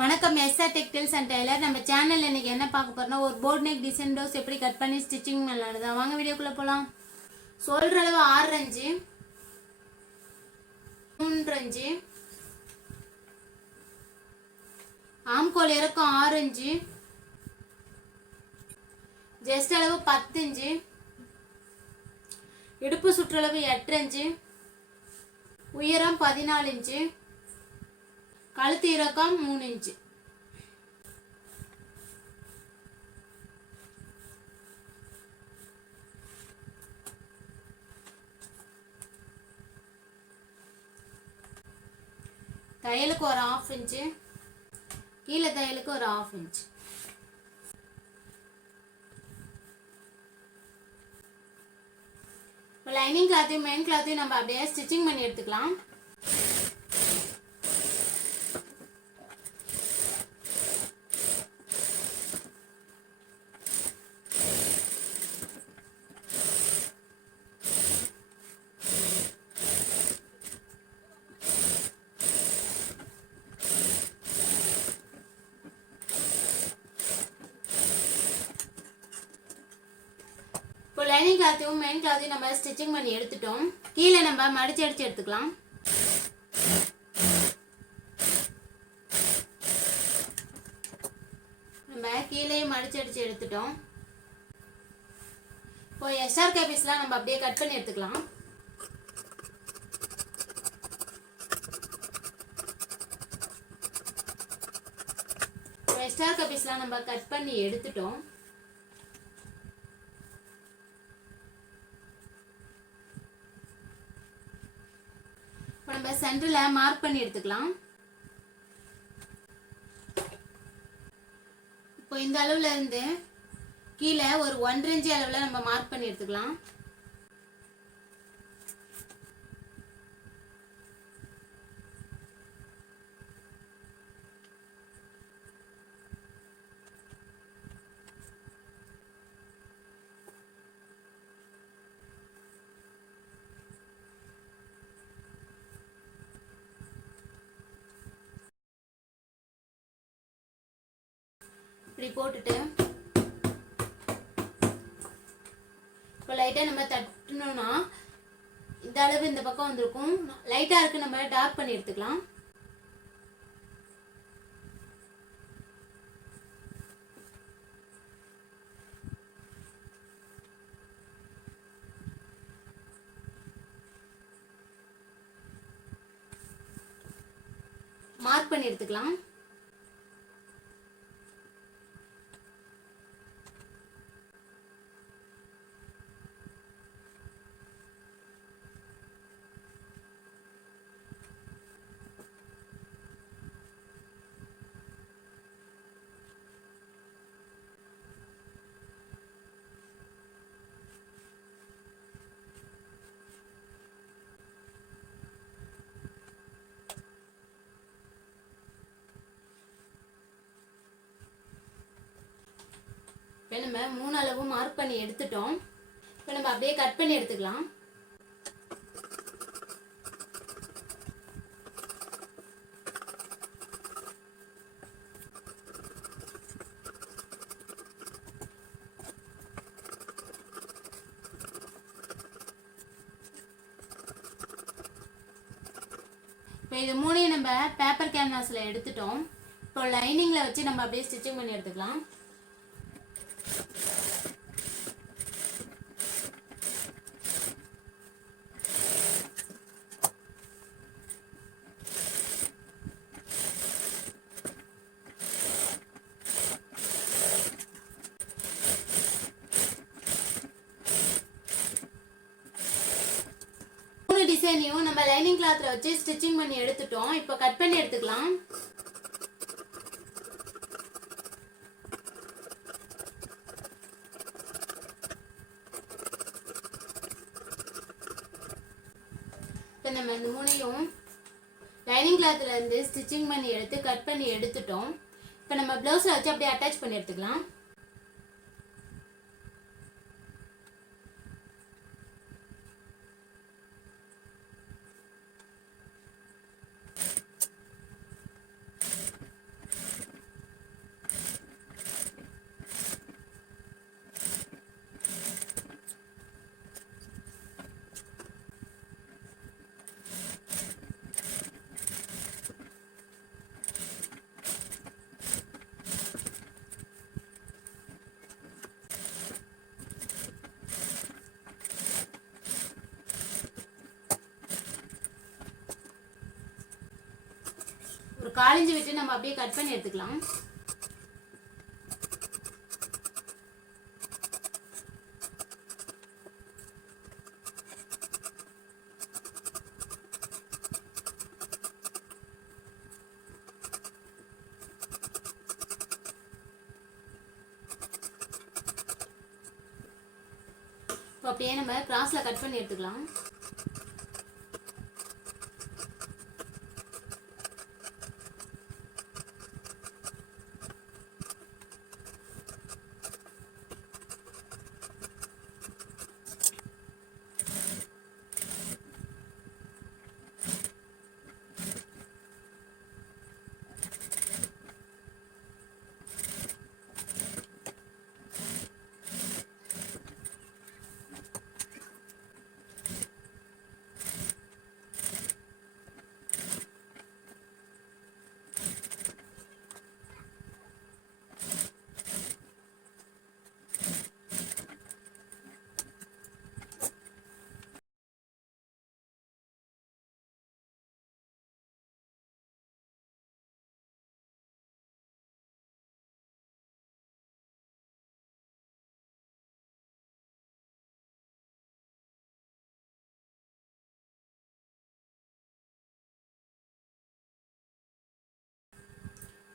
வணக்கம் SR Textiles Tailor. நம்ம சேனல்ல இன்னைக்கு என்ன பார்க்க போறோம்னா ஒரு போர்ட் நெக் டிசைன் ப்ளவுஸ் எப்படி கட் பண்ணி ஸ்டிச்சிங் பண்ணலாம்னு வாங்க வீடியோக்குள்ள போலாம். சொல்ற அளவு 6 இன்ச் 3 இன்ச் ஆம்கோல் இறக்கம் 6 இன்ச் ஜஸ்ட் அளவு 10 இன்ச் இடுப்பு சுற்றளவு 8 இன்ச் உயரம் 14 இன்ச் கழுத்து இறக்கம் 3 இன்ச். தையலுக்கு ஒரு 1/2 இன்ச் கீழே தையலுக்கு ஒரு 1/2 இன்ச். லைனிங் கிளாத்தையும் மெயின் கிளாத்தையும் நம்ம அப்படியே ஸ்டிச்சிங் பண்ணி எடுத்துக்கலாம். லைனிங் கிளாத்தையும் மெயின் கிளாத்தையும் நம்ம ஸ்டிச்சிங் பண்ணி எடுத்துட்டோம். கீழே நம்ம மடிச்சு அடிச்சு எடுத்துக்கலாம். நம்ம கீழே மடிச்சு அடிச்சு எடுத்துட்டோம். இப்போ SR பீஸ்லாம் நம்ம அப்படியே கட் பண்ணி எடுத்துக்கலாம். SR பீஸ்லாம் நம்ம கட் பண்ணி எடுத்துட்டோம். நம்ம சென்டர்ல மார்க் பண்ணி எடுத்துக்கலாம். இப்போ இந்த அளவுல இருந்து கீழே ஒரு 1 இன்ச் அளவுல நம்ம மார்க் பண்ணி எடுத்துக்கலாம். இப்படி போட்டுட்டு இப்போ லைட்டா நம்ம தட்டணும்னா இந்த அளவு இந்த பக்கம் வந்திருக்கும். லைட்டா இருக்கு, நம்ம டார்க் பண்ணி எடுத்துக்கலாம். மார்க் பண்ணி எடுத்துக்கலாம். இப்போ நம்ம 3 அளவு மார்க் பண்ணி எடுத்துட்டோம். இப்போ நம்ம அப்படியே கட் பண்ணி எடுத்துக்கலாம். இப்போ இது 3 நம்ம பேப்பர் கேன்வாஸ்ல எடுத்துட்டோம். இப்போ லைனிங்ல வச்சு நம்ம அப்படியே ஸ்டிச்சிங் பண்ணி எடுத்துக்கலாம். டிசைனையும் நம்ம லைனிங் கிளாத்ல வச்சு ஸ்டிச்சிங் பண்ணி எடுத்துட்டோம். இப்போ கட் பண்ணி எடுத்துக்கலாம். இப்போ நம்ம இந்த 3யும் லைனிங் கிளாத்ல இருந்து ஸ்டிச்சிங் பண்ணி எடுத்து கட் பண்ணி எடுத்துட்டோம். இப்போ நம்ம பிளவுஸ்ல வச்சு அப்படியே அட்டாச் பண்ணி எடுத்துக்கலாம். ஒரு 1/4 இன்ச் விட்டு நம்ம அப்படியே கட் பண்ணி எடுத்துக்கலாம். இப்போ அப்படியே நம்ம கிராஸ்ல கட் பண்ணி எடுத்துக்கலாம்.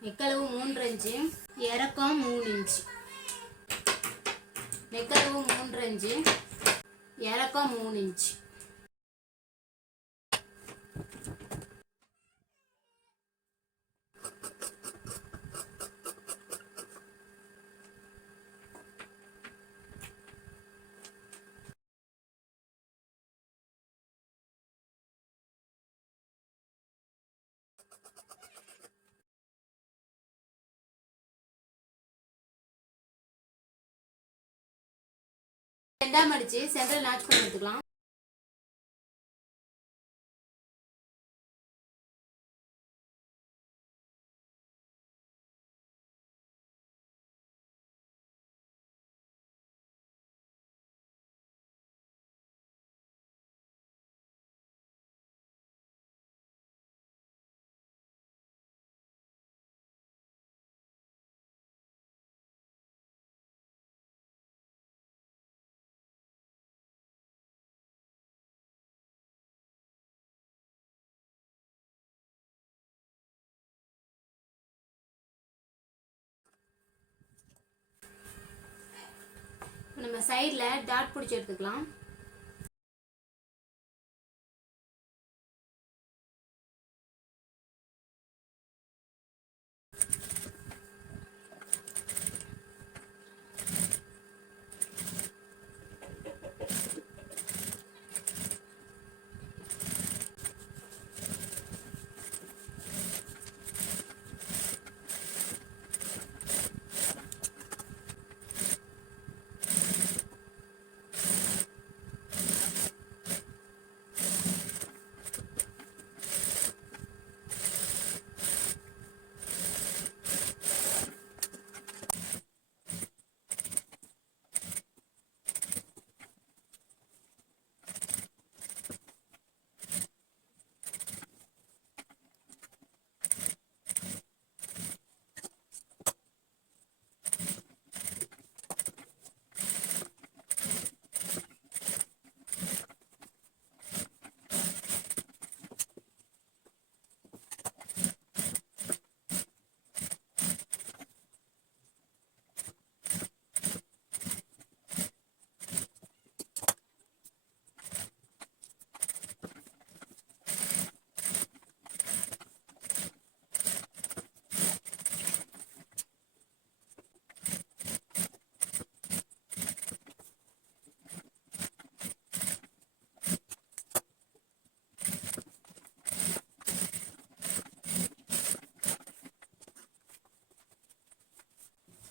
நெக்களவு 3 இன்ச்சு, இறக்கம் 3 இன்ச். நெக்களவு 3 இன்ச்சு, இறக்கம் 3 இன்ச். ரெண்டாம் அடிச்சு சென்டர் நாட்ச் பண்ணி எடுத்துக்கலாம். நம்ம சைடுல டாட் பிடிச்சி எடுத்துக்கலாம்.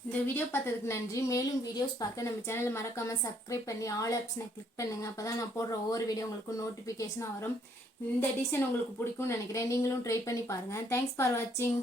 இந்த வீடியோ பார்த்ததுக்கு நன்றி. மேலும் வீடியோஸ் பார்க்க நம்ம சேனலை மறக்காமல் சப்ஸ்கிரைப் பண்ணி ஆல் ஆப்ஷனை கிளிக் பண்ணுங்கள். அப்போ தான் நான் போடுற ஒவ்வொரு வீடியோ உங்களுக்கு நோட்டிஃபிகேஷனாக வரும். இந்த டிசைன் உங்களுக்கு பிடிக்கும்னு நினைக்கிறேன். நீங்களும் ட்ரை பண்ணி பாருங்கள். தேங்க்ஸ் ஃபார் வாட்சிங்.